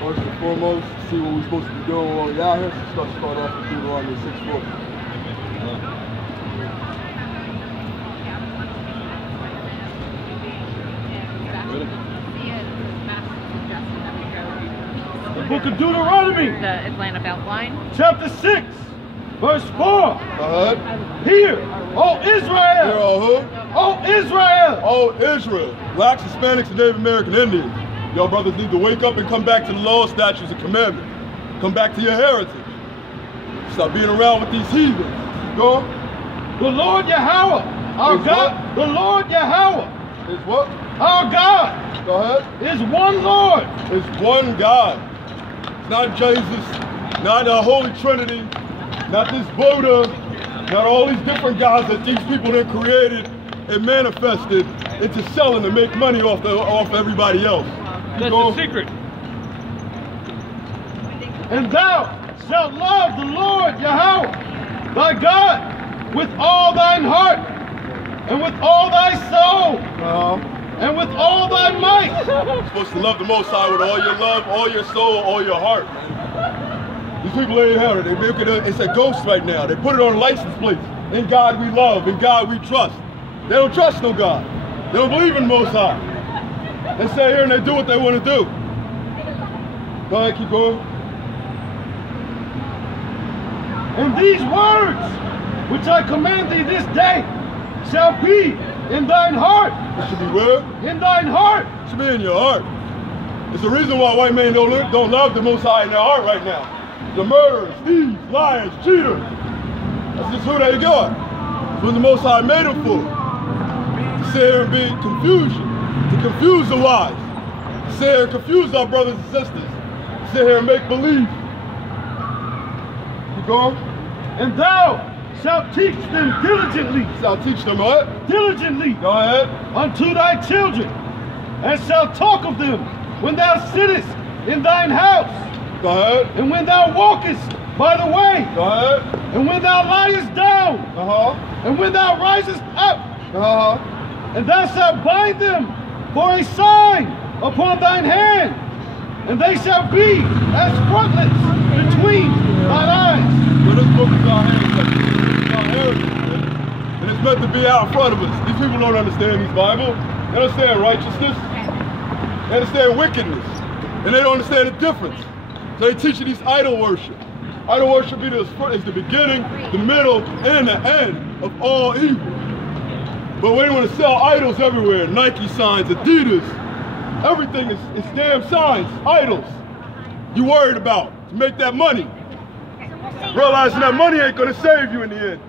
First and foremost, see what we're supposed to be doing while we're out here. So start off with Deuteronomy 6:4. The book of Deuteronomy, the Atlanta outline, chapter 6, verse 4. Hear, O Israel! Hear, O who? O Israel! O Israel! Blacks, Hispanics, and Native American Indians. Y'all brothers need to wake up and come back to the law, statutes, and commandments. Come back to your heritage. Stop being around with these heathens. Go on. The Lord Yahweh, our God, the Lord Yahweh, is what? Our God. Go ahead. Is one Lord. It's one God. It's not Jesus, not the Holy Trinity, not this Buddha, not all these different gods that these people then created and manifested into selling to make money off everybody else. That's the secret. And thou shalt love the Lord Yahweh, thy God, with all thine heart, and with all thy soul, and with all thy might. You're supposed to love the Most High with all your love, all your soul, all your heart. These people ain't have it. They make it. It's a ghost right now. They put it on license plates. In God we love. In God we trust. They don't trust no God. They don't believe in the Most High. They stay here and they do what they want to do. Go ahead, keep going. And these words which I command thee this day shall be in thine heart. It should be where? In thine heart. It should be in your heart. It's the reason why white men don't love the Most High in their heart right now. The murderers, thieves, liars, cheaters. That's just who they got. That's what the Most High made them for. To sit here and be confusion. To confuse the wise. To sit here and confuse our brothers and sisters. To sit here and make believe. Keep going. And thou shalt teach them diligently. Shalt teach them what? Diligently. Go ahead. Unto thy children. And shalt talk of them when thou sittest in thine house. Go ahead. And when thou walkest by the way. Go ahead. And when thou liest down. And when thou risest up. And thou shalt bind them for a sign upon thine hand. And they shall be as frontlets between thine eyes. Well, this book is our heritage. It's our heritage, man. And it's meant to be out in front of us. These people don't understand these Bible. They understand righteousness. They understand wickedness. And they don't understand the difference. So they teach you these idol worship. Idol worship is the beginning, the middle, and the end of all evil. But we want to sell idols everywhere. Nike signs, Adidas. Everything is damn signs, idols. You worried about to make that money. Realizing that money ain't going to save you in the end.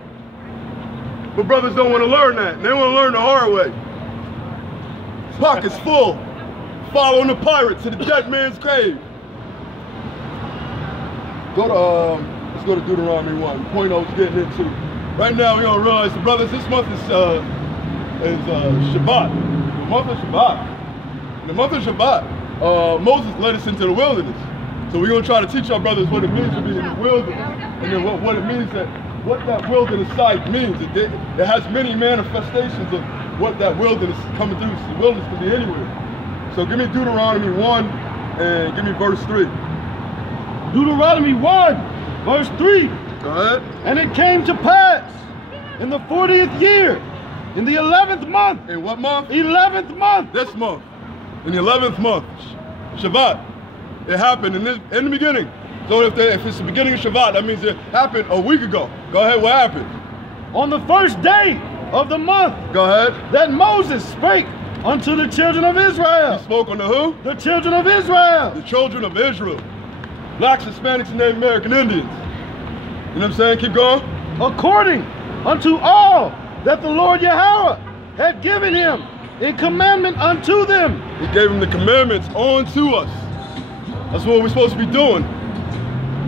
But brothers don't want to learn that. They want to learn the hard way. Pockets full. Following the pirates to the dead man's grave. Let's go to Deuteronomy 1. The point I was getting into. Right now we don't realize, the brothers, this month is Shabbat. The month of Shabbat. In the month of Shabbat, Moses led us into the wilderness. So we're going to try to teach our brothers what it means to be in the wilderness. And then what it means, what that wilderness site means. It has many manifestations of what that wilderness is coming through. The wilderness can be anywhere. So give me Deuteronomy 1 and give me verse 3. Deuteronomy 1, verse 3. Go ahead. And it came to pass in the 40th year, in the 11th month. In what month? 11th month. This month. In the 11th month. Shabbat. It happened in the beginning. So if it's the beginning of Shabbat, that means it happened a week ago. Go ahead, what happened? On the first day of the month. Go ahead. That Moses spake unto the children of Israel. He spoke unto who? The children of Israel. The children of Israel. Blacks, Hispanics, and Native American Indians. You know what I'm saying? Keep going. According unto all that the Lord Yahweh had given him in commandment unto them. He gave him the commandments unto us. That's what we're supposed to be doing.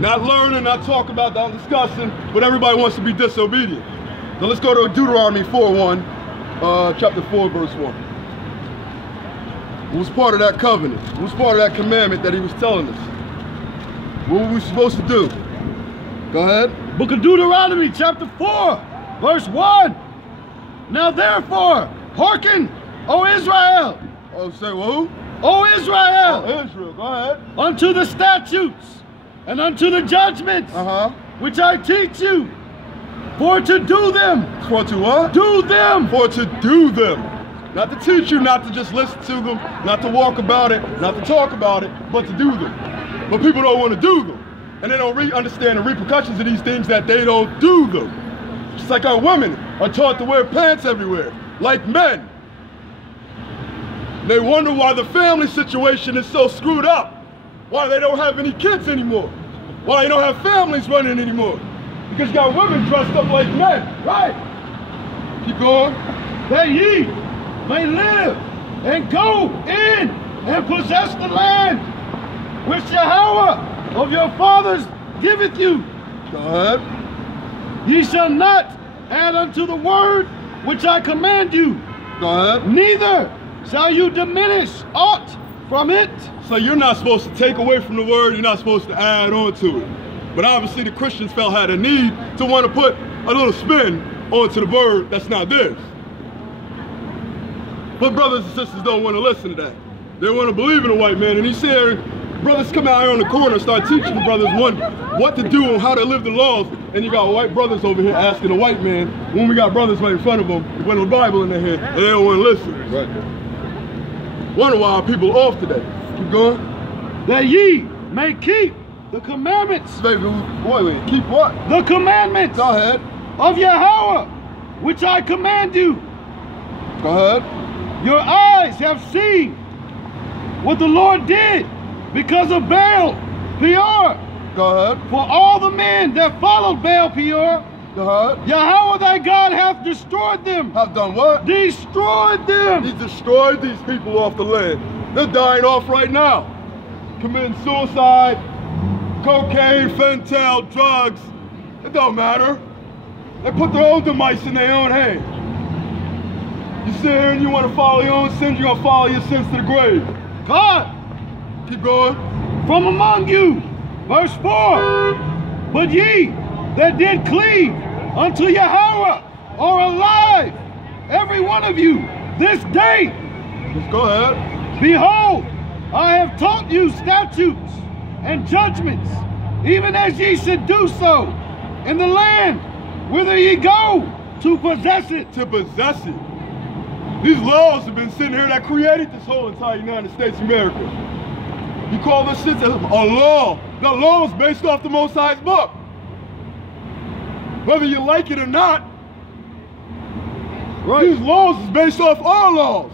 Not learning, not talking about, not discussing, but everybody wants to be disobedient. So let's go to Deuteronomy 4:1, chapter 4, verse 1. What was part of that covenant? What was part of that commandment that he was telling us? What were we supposed to do? Go ahead. Book of Deuteronomy, chapter 4, verse 1. Now therefore, hearken, O Israel. Oh, say who? O Israel, Oh, Israel, go ahead. unto the statutes and unto the judgments which I teach you, for to do them. For to what? Do them. For to do them. Not to teach you, not to just listen to them, not to walk about it, not to talk about it, but to do them. But people don't want to do them. And they don't understand the repercussions of these things that they don't do them. Just like our women are taught to wear pants everywhere, like men. They wonder why the family situation is so screwed up. Why they don't have any kids anymore. Why they don't have families running anymore. Because you got women dressed up like men. Right. Keep going. That ye may live and go in and possess the land which Yahweh of your fathers giveth you. Go ahead. Ye shall not add unto the word which I command you. Go ahead. Neither shall you diminish aught from it. So you're not supposed to take away from the word, you're not supposed to add on to it. But obviously the Christians felt had a need to want to put a little spin onto the word that's not theirs. But brothers and sisters don't want to listen to that. They want to believe in a white man. And he's here, brothers come out here on the corner and start teaching the brothers what to do and how to live the laws. And you got white brothers over here asking a white man, when we got brothers right in front of them with a Bible in their hand, and they don't want to listen. Right. Wonder why our people are off today. Keep going. That ye may keep the commandments. Wait, keep what? The commandments. Go ahead. Of Yahweh, which I command you. Go ahead. Your eyes have seen what the Lord did because of Baal Peor. Go ahead. For all the men that followed Baal Peor, go ahead. Yahweh thy God hath destroyed them. Have done what? Destroyed them. He destroyed these people off the land. They're dying off right now. Committing suicide, cocaine, fentanyl, drugs. It don't matter. They put their own demise in their own hands. You sit here and you want to follow your own sins, you're going to follow your sins to the grave. God. Keep going. From among you. Verse 4. But ye that did cleave unto Yahweh are alive, every one of you, this day. Just go ahead. Behold, I have taught you statutes and judgments, even as ye should do so in the land whither ye go to possess it. To possess it. These laws have been sitting here that created this whole entire United States of America. You call this shit a law. The law is based off the Most High's book. Whether you like it or not, right. These laws is based off our laws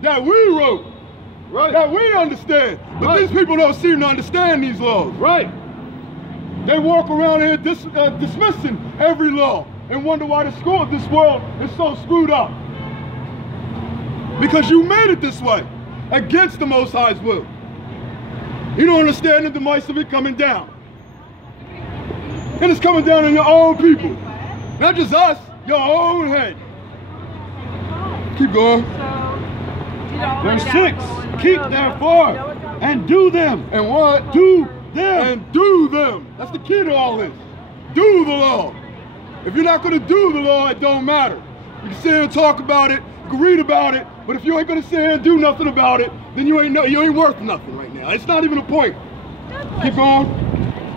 that we wrote, right. That we understand. But right. These people don't seem to understand these laws. Right. They walk around here dismissing every law and wonder why this world is so screwed up. Because you made it this way, against the Most High's will. You don't understand the demise of it coming down. And it's coming down on your own people. Not just us, your own head. Keep going. Verse 6. Keep therefore and do them. And what? Do them. And do them. That's the key to all this. Do the law. If you're not going to do the law, it don't matter. You can sit here and talk about it, you can read about it, but if you ain't going to sit here and do nothing about it, then you ain't worth nothing right now. It's not even a point. Keep going.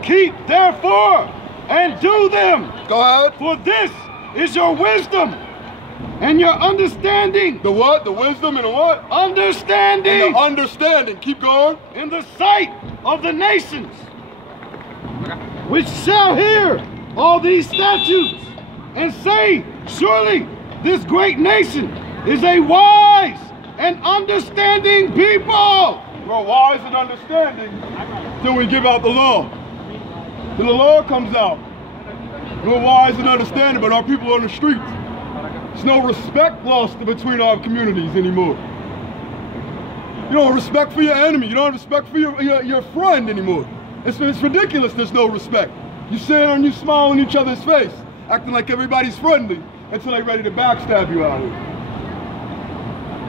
Keep therefore and do them. Go ahead. For this is your wisdom and your understanding. The what? The wisdom and the what? Understanding. And the understanding. Keep going. In the sight of the nations, which shall hear all these statutes and say, surely this great nation is a wise and understanding people. We're wise and understanding till we give out the law. Till the law comes out. We're wise and understanding, but our people are on the streets. There's no respect lost between our communities anymore. You don't have respect for your enemy. You don't have respect for your friend anymore. It's ridiculous there's no respect. You sit there and you smile in each other's face, acting like everybody's friendly until they're ready to backstab you out here.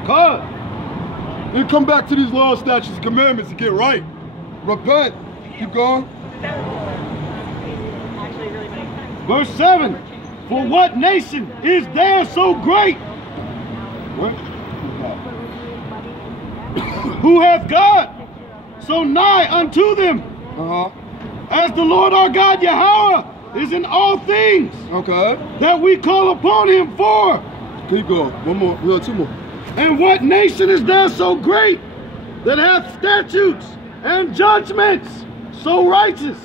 God. You come back to these laws, statutes, and commandments and get right. Repent. Keep going. Verse 7. For what nation is there so great? What? who hath God so nigh unto them, as the Lord our God Yahweh is in all things, that we call upon him for. Keep going. One more. We got two more. And what nation is there so great that hath statutes and judgments so righteous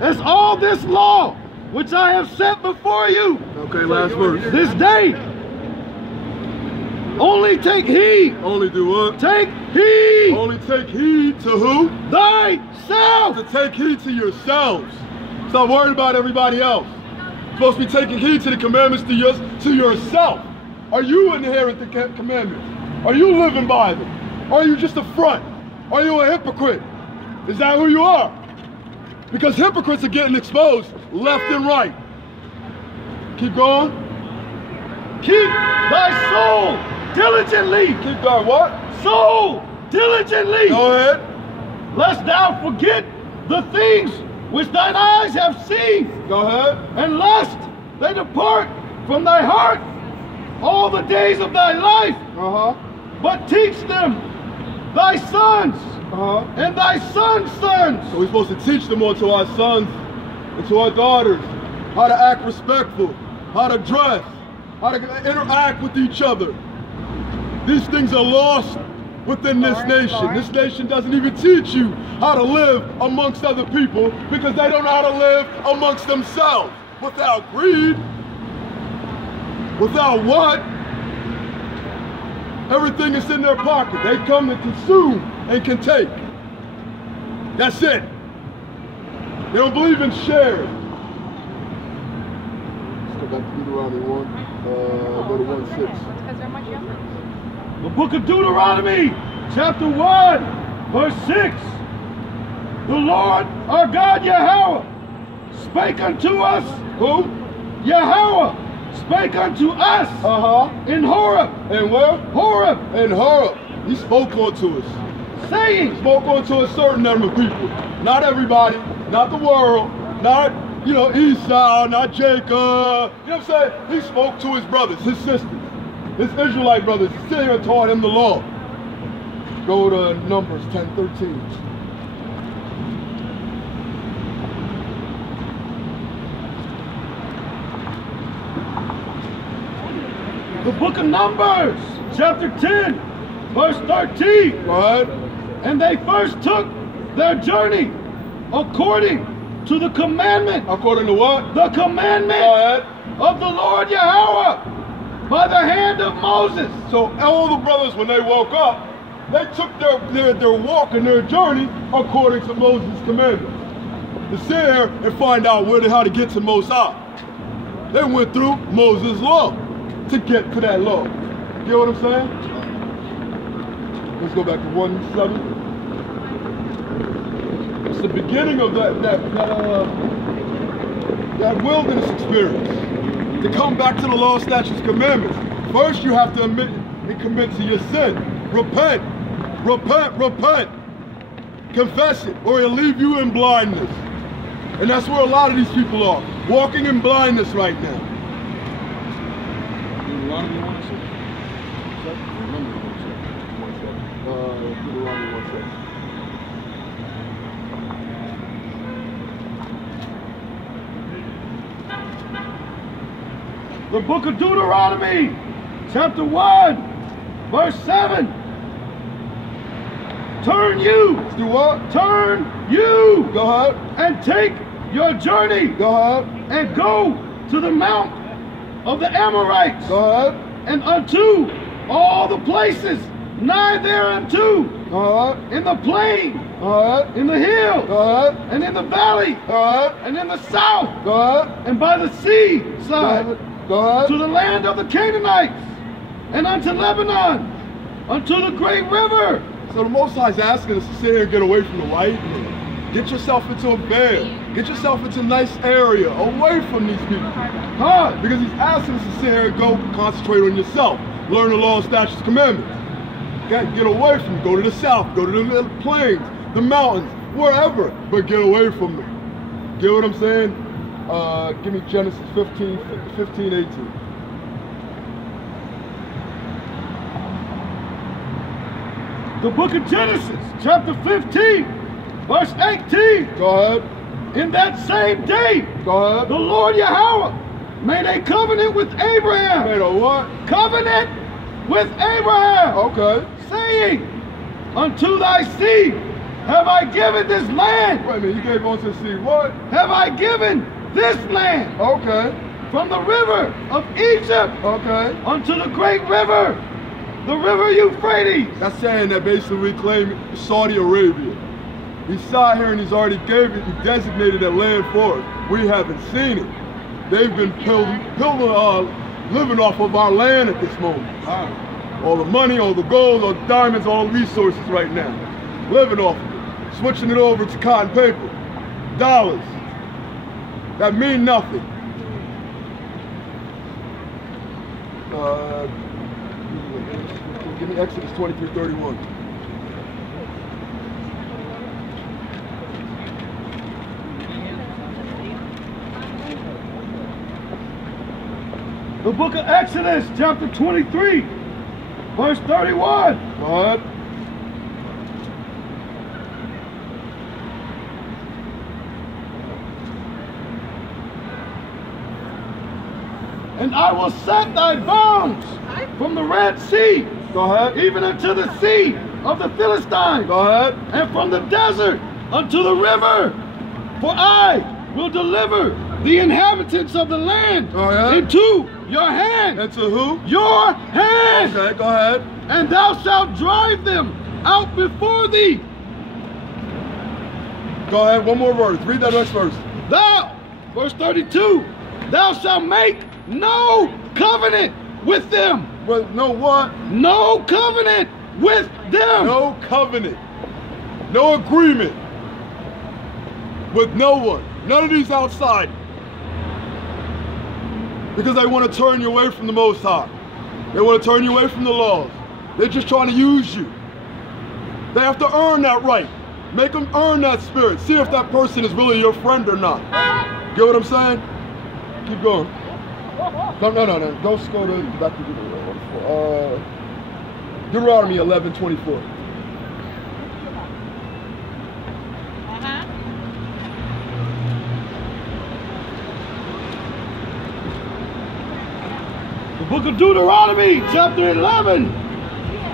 as all this law which I have set before you? Okay, last verse. This day. Only take heed. Only do what? Take heed. Only take heed to who? Thyself. To take heed to yourselves. Stop worrying about everybody else. You're supposed to be taking heed to the commandments to yourself. Are you inherent the commandments? Are you living by them? Are you just a front? Are you a hypocrite? Is that who you are? Because hypocrites are getting exposed left and right. Keep going. Keep thy soul diligently. Keep thy what? Soul diligently. Go ahead. Lest thou forget the things which thine eyes have seen. Go ahead. And lest they depart from thy heart all the days of thy life. But teach them thy sons and thy sons' sons. So we're supposed to teach them all to our sons and to our daughters how to act respectful, how to dress, how to interact with each other. These things are lost within this nation. This nation doesn't even teach you how to live amongst other people because they don't know how to live amongst themselves without greed, without what? Everything is in their pocket. They come to consume and can take. That's it. They don't believe in sharing. Let's go back to Deuteronomy 1. Go to 1:6. Because they're much younger. The book of Deuteronomy, chapter 1, verse 6. The Lord our God Yahweh spake unto us. Who? Yahweh spake unto us in Horeb. And where? Horeb. In Horeb. He spoke unto us. Saying. Spoke unto a certain number of people. Not everybody. Not the world. Not, you know, Esau. Not Jacob. You know what I'm saying? He spoke to his brothers, his sisters, his Israelite brothers. He sat here and taught him the law. Go to Numbers 10:13. The book of Numbers, chapter 10, verse 13. Go ahead. And they first took their journey according to the commandment. According to what? The commandment of the Lord Yahweh by the hand of Moses. So all the brothers, when they woke up, they took their walk and their journey according to Moses' commandments. To sit here and find out how to get to Most High. They went through Moses' law to get to that law. You know what I'm saying? Let's go back to 1:7. It's the beginning of that wilderness experience. To come back to the law, statutes, commandments. First, you have to admit and commit to your sin. Repent, repent, repent. Confess it, or it'll leave you in blindness. And that's where a lot of these people are, walking in blindness right now. Deuteronomy 1:6. Deuteronomy 1:6. The book of Deuteronomy, chapter 1, verse 7. Turn you. Do what? Turn you. Go ahead. And take your journey. Go ahead. And go to the mount of the Amorites. Go ahead. And unto all the places nigh thereunto. Go ahead. In the plain. Go ahead. In the hill. Go ahead. And in the valley. Go ahead. And in the south. Go ahead. And by the sea side. Go ahead. To the land of the Canaanites. And unto Lebanon. Unto the great river. So the Most High is asking us to sit here and get away from the white man. Get yourself into a bed. Get yourself into a nice area, away from these people. Because he's asking us to sit here and go concentrate on yourself. Learn the law, statutes, commandments. Okay? Get away from them. Go to the south. Go to the plains, the mountains, wherever. But get away from them. Get what I'm saying? Give me Genesis 15:18. The book of Genesis, chapter 15, verse 18. Go ahead. In that same day, Go ahead. the Lord Yahweh made a covenant with Abraham. Made a what? Covenant with Abraham. Okay. Saying, unto thy seed have I given this land. Wait a minute, you gave unto the seed what? Have I given this land. Okay. From the river of Egypt. Okay. Unto the great river. The river Euphrates. That's saying that basically we claim Saudi Arabia. He sat here and he's already gave it, he designated that land for us. We haven't seen it. They've been living off of our land at this moment. All the money, all the gold, all the diamonds, all the resources right now. Living off of it. Switching it over to cotton paper, dollars. That mean nothing. Give me Exodus 23:31. The book of Exodus, chapter 23, verse 31. Go ahead. And I will set thy bounds from the Red Sea, Go ahead. even unto the sea of the Philistines, Go ahead. and from the desert unto the river. For I will deliver the inhabitants of the land into your hand. And to who? Your hand. Okay, go ahead. And thou shalt drive them out before thee. Go ahead, one more verse. Read that next verse. Thou, verse 32, thou shalt make no covenant with them. But no what? No covenant with them. No covenant. No agreement with no one. None of these outside. Because they want to turn you away from the Most High. They want to turn you away from the laws. They're just trying to use you. They have to earn that right. Make them earn that spirit. See if that person is really your friend or not. Get what I'm saying? Keep going. No. Don't go to back to Deuteronomy 11:24. The book of Deuteronomy, chapter 11,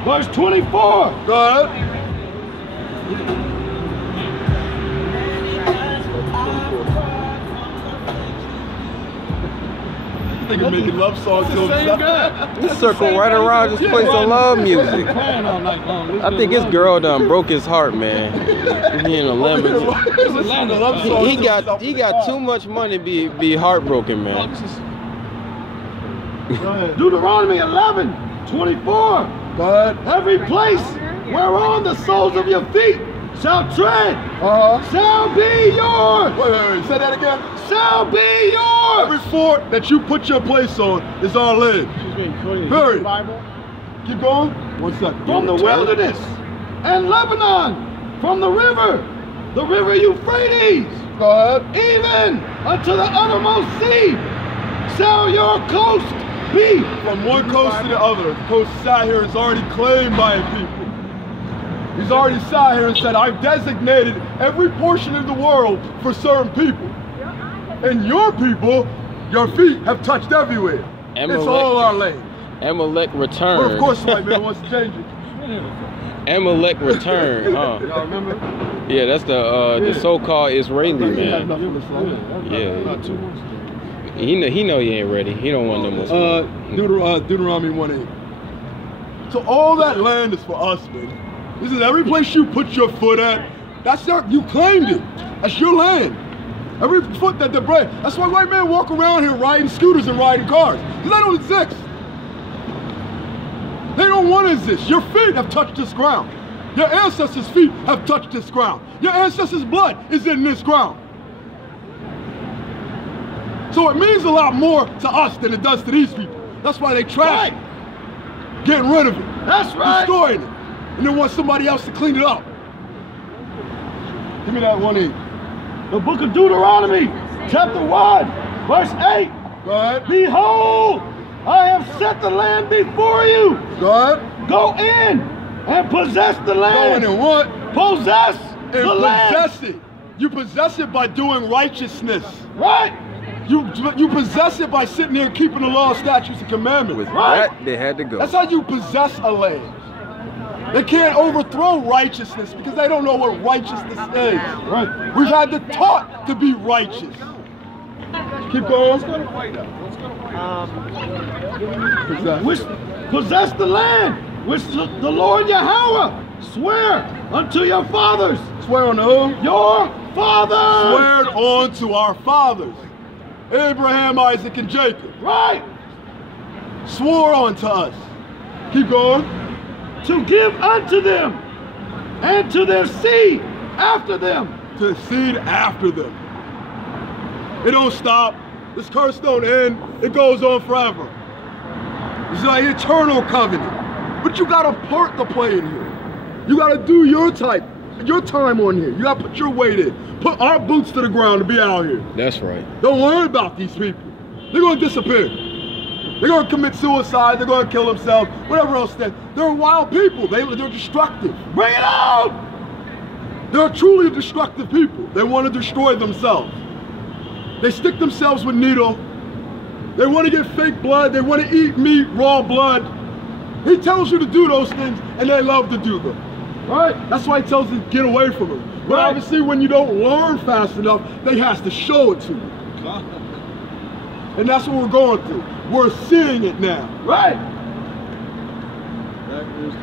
verse 24. Go ahead. Nigga making love songs to himself. This circle right around just play some love music. I think his girl done broke his heart, man. He in a lemon. He got too much money to be heartbroken, man. Deuteronomy 11:24. Go ahead. Every place whereon the soles of your feet shall tread shall be yours. Wait, say that again. Shall be yours. Every fort that you put your place on is our land. Period. Keep going. 1 second. From the wilderness and Lebanon, from the river Euphrates, Go ahead. even unto the uttermost sea, shall your coast be. From one coast to the other. The coast sat here is already claimed by a people. He's already sat here and said, I've designated every portion of the world for certain people. And your people, your feet have touched everywhere. It's all our land. Amalek return. But of course, white man wants to change it. Amalek return, huh? Y'all remember? Yeah, that's the so-called Israeli man. Yeah. He know he ain't ready. He don't want no more. Deuteronomy 1:8. So all that land is for us, man. This is every place you put your foot at. You claimed it. That's your land. Every foot that they break. That's why white men walk around here riding scooters and riding cars. Because they don't exist. They don't want to exist. Your feet have touched this ground. Your ancestors' feet have touched this ground. Your ancestors' blood is in this ground. So it means a lot more to us than it does to these people. That's why they trash it. Getting rid of it. That's right. Destroying it. And then want somebody else to clean it up. Give me that 1:8. The book of Deuteronomy, chapter 1, verse 8. Go ahead. Behold, I have set the land before you. Go ahead. Go in And possess the land. Go in and what? Possess And the land. possess it. You possess it by doing righteousness. Right. You possess it by sitting here keeping the law, statutes, and commandments. With Right. that, they had to go. That's how you possess a land. They can't overthrow righteousness because they don't know what righteousness is. Right. We've had to taught to be righteous. Keep going. Possess the land which the Lord Yahweh swear unto your fathers. Swear on who? Your fathers. Swear on to our fathers. Abraham, Isaac, and Jacob. Right. Swore unto us. Keep going. To give unto them and to their seed after them. To the seed after them. It don't stop. This curse don't end. It goes on forever. It's like eternal covenant. But you got a part to play in here. You got to do your time on here. You got to put your weight in. Put our boots to the ground to be out here. That's right. Don't worry about these people. They're going to disappear. They're going to commit suicide. They're going to kill themselves. Whatever else. They're wild people. They're destructive. Bring it out! They're truly destructive people. They want to destroy themselves. They stick themselves with needle. They want to get fake blood. They want to eat meat, raw blood. He tells you to do those things, and they love to do them. Right? That's why he tells you to get away from them. But Right. obviously, when you don't learn fast enough, they has to show it to you. And that's what we're going through. We're seeing it now. Right. That is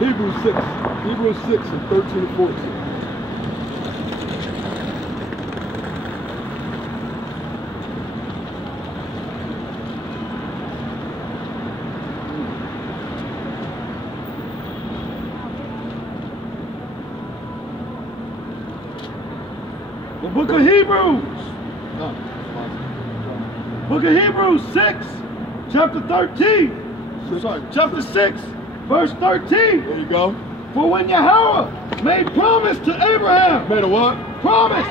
Hebrews 6. Hebrews 6 and 13 and 14. The book of Hebrews. Book of Hebrews 6, chapter 13. Sorry, chapter 6, verse 13. There you go. For when Yahweh made promise to Abraham. Made a what? Promise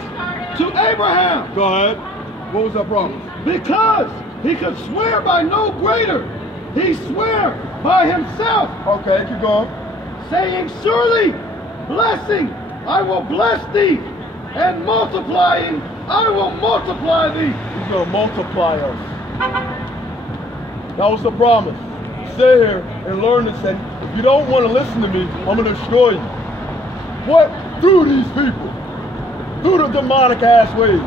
to Abraham. Go ahead. What was that promise? Because he could swear by no greater. He swore by himself. Okay, keep going. Saying, surely, blessing, I will bless thee, and multiplying, I will multiply thee. He's going to multiply us. That was the promise. Stay here and learn this, and if you don't want to listen to me, I'm going to destroy you. What? Through these people. Through the demonic ass ways.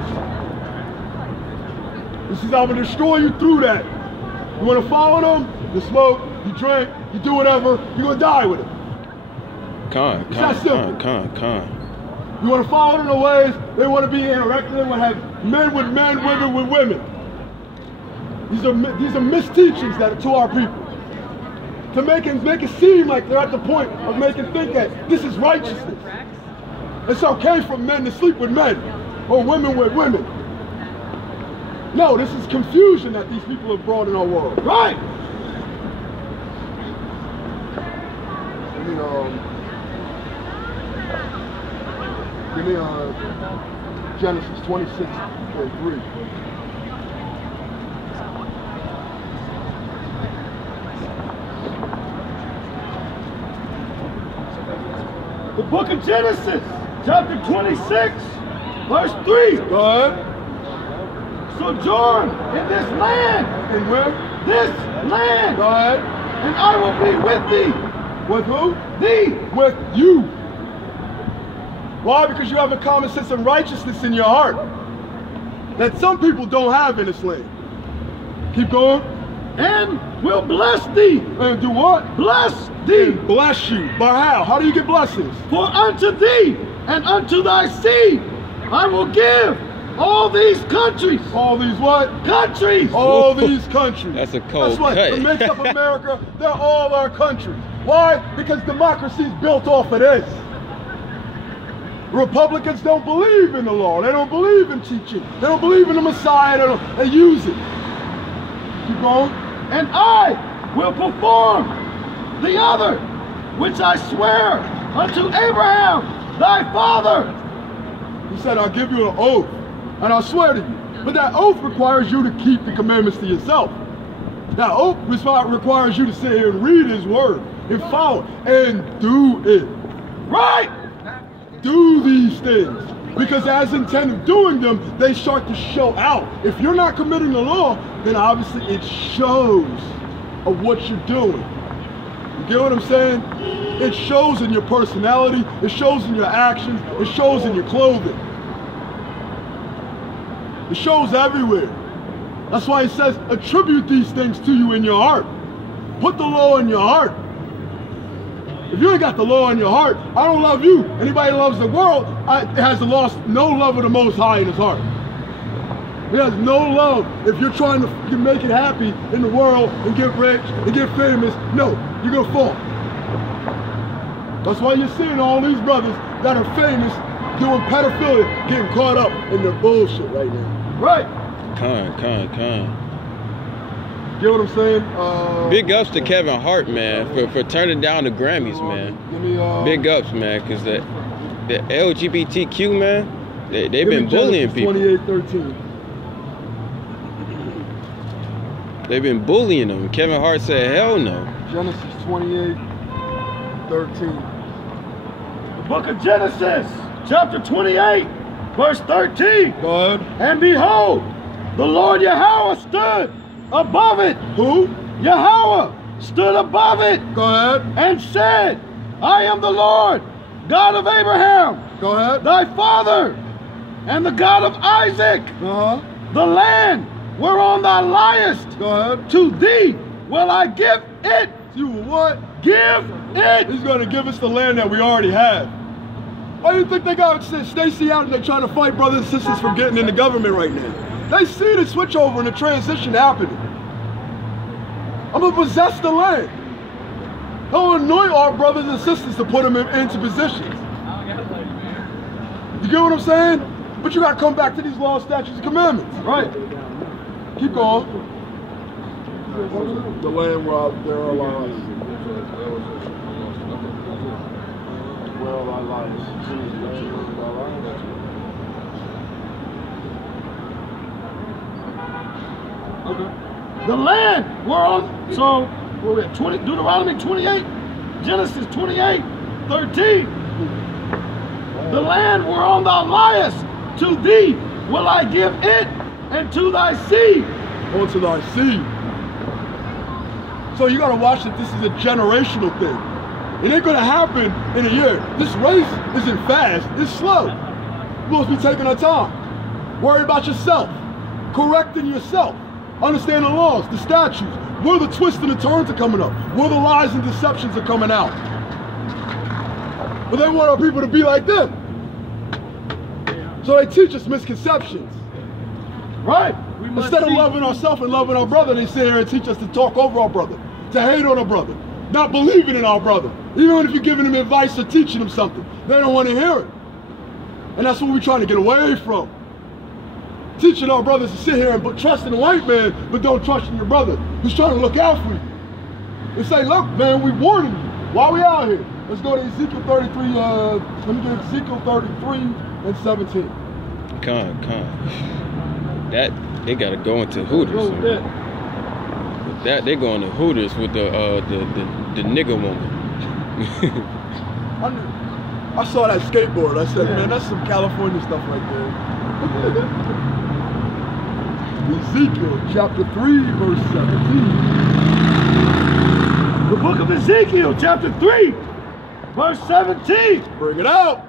This is, I'm going to destroy you through that. You want to follow them? You smoke, you drink, you do whatever, you're going to die with it. Con. You want to follow them in the ways, they want to be interacting, they want to have men, women with women. These are misteachings that are to our people. To make it seem like they're at the point of making think that this is righteousness. It's okay for men to sleep with men or women with women. No, this is confusion that these people have brought in our world. Right. Give me Genesis 26 and 3. The book of Genesis, chapter 26, verse 3. Go ahead. Sojourn in this land. And where? This land. Go ahead. And I will be with thee. With who? Thee. With you. Why? Because you have a common sense of righteousness in your heart that some people don't have in this land. Keep going. And will bless thee. And do what? Bless thee. And bless you. By how? How do you get blessings? For unto thee and unto thy seed I will give all these countries. All these what? Countries. All these countries. That's a cold That's what cut. makes up America. They're all our countries. Why? Because democracy is built off of this. Republicans don't believe in the law. They don't believe in teaching. They don't believe in the Messiah. They use it. Keep going. And I will perform the other, which I swear unto Abraham, thy father. He said, I'll give you an oath, and I'll swear to you. But that oath requires you to keep the commandments to yourself. That oath requires you to sit here and read his word and follow and do it. Right. Do these things. Because as intent of doing them, they start to show out. If you're not committing the law, then obviously it shows of what you're doing. You get what I'm saying? It shows in your personality, it shows in your actions, it shows in your clothing. It shows everywhere. That's why it says, attribute these things to you in your heart. Put the law in your heart. If you ain't got the law in your heart, I don't love you. Anybody that loves the world has lost no love of the Most High in his heart. He has no love. If you're trying to make it happy in the world and get rich and get famous, no, you're going to fall. That's why you're seeing all these brothers that are famous doing pedophilia, getting caught up in the bullshit right now. Right. Con. Get what I'm saying? Big ups to Kevin Hart, man, for turning down the Grammys, man. Big ups, man, because the LGBTQ, man, they've been bullying people. 28:13. They've been bullying them. Kevin Hart said, hell no. Genesis 28:13. The book of Genesis, chapter 28, verse 13. Go ahead. And behold, the Lord Yahweh stood above it. Who? Yahweh stood above it. Go ahead. And said, I am the Lord, God of Abraham, Go ahead. thy father, and the God of Isaac. The land whereon thou liest, Go ahead. to thee will I give it. You what? Give it. He's going to give us the land that we already have. Why do you think they got Stacey out and they're trying to fight brothers and sisters from getting in the government right now? They see the switch over and the transition happening. I'm going to possess the land. He'll anoint our brothers and sisters to put them into positions. You get what I'm saying? But you got to come back to these laws, statutes, and commandments. Right. Keep going. The land where there are lies. Where are thy lies? Okay. The land whereon, so we're at Deuteronomy 28, Genesis 28:13. The land whereon thou liest, to thee will I give it, and to thy seed. Unto thy seed. So you gotta watch that this is a generational thing. It ain't gonna happen in a year. This race isn't fast, it's slow. You're supposed to be taking our time. Worry about yourself, correcting yourself, understand the laws, the statutes, where the twists and the turns are coming up, where the lies and deceptions are coming out. But they want our people to be like them. So they teach us misconceptions. Right? Instead of loving ourselves and loving our brother, they sit here and teach us to talk over our brother, to hate on our brother, not believing in our brother. Even if you're giving them advice or teaching them something, they don't want to hear it. And that's what we're trying to get away from. Teaching our brothers to sit here and trust in the white man, but don't trust in your brother who's trying to look out for you. And say, look, man, we warning you. Why are we out here? Let's go to Ezekiel 33, let me get Ezekiel 33 and 17. That they gotta go into Hooters. That they going to Hooters with the nigga woman. I saw that skateboard. I said, man, that's some California stuff right there. Ezekiel chapter 3, verse 17. The book of Ezekiel chapter 3, verse 17. Bring it out.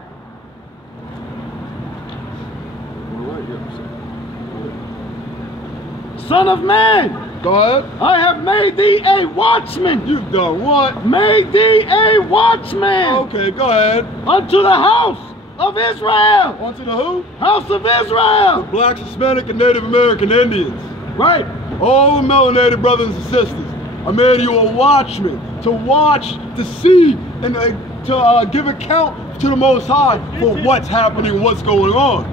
Son of man, go ahead. I have made thee a watchman. You've done what? Made thee a watchman. Okay, go ahead. Unto the house of Israel. Unto the who? House of Israel. The blacks, Hispanic, and Native American Indians. Right. All the melanated brothers and sisters. I made you a watchman to watch, to see, and to give account to the Most High for what's happening, what's going on.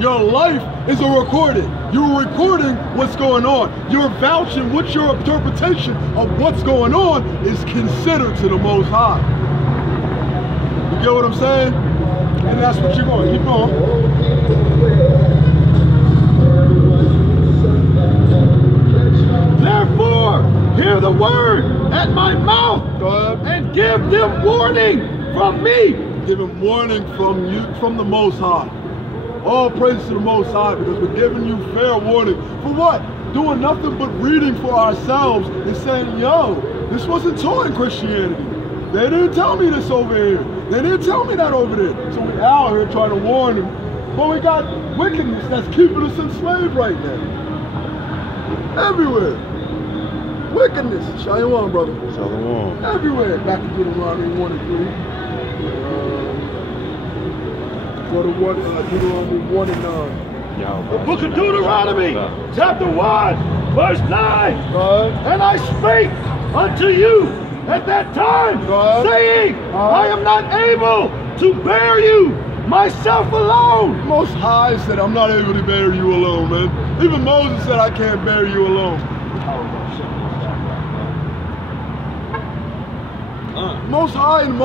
Your life is a recording. You're recording what's going on. You're vouching what your interpretation of what's going on is considered to the Most High. You get what I'm saying? And that's what you're going. Keep going. Therefore, hear the word at my mouth and give them warning from me. Give them warning from you, from the Most High. All praise to the Most High, because we're giving you fair warning. For what? Doing nothing but reading for ourselves and saying, yo, this wasn't taught in Christianity. They didn't tell me this over here. They didn't tell me that over there. So we're out here trying to warn them. But we got wickedness that's keeping us enslaved right now. Everywhere. Wickedness. Shalom, brother. Shalom. Everywhere. Back to Deuteronomy 1 and 3. Go to Deuteronomy 1 and 9. The book of Deuteronomy, chapter 1, verse 9. And I spake unto you at that time, saying, I am not able to bear you myself alone. Most High said, I'm not able to bear you alone, man. Even Moses said, I can't bear you alone. Most High and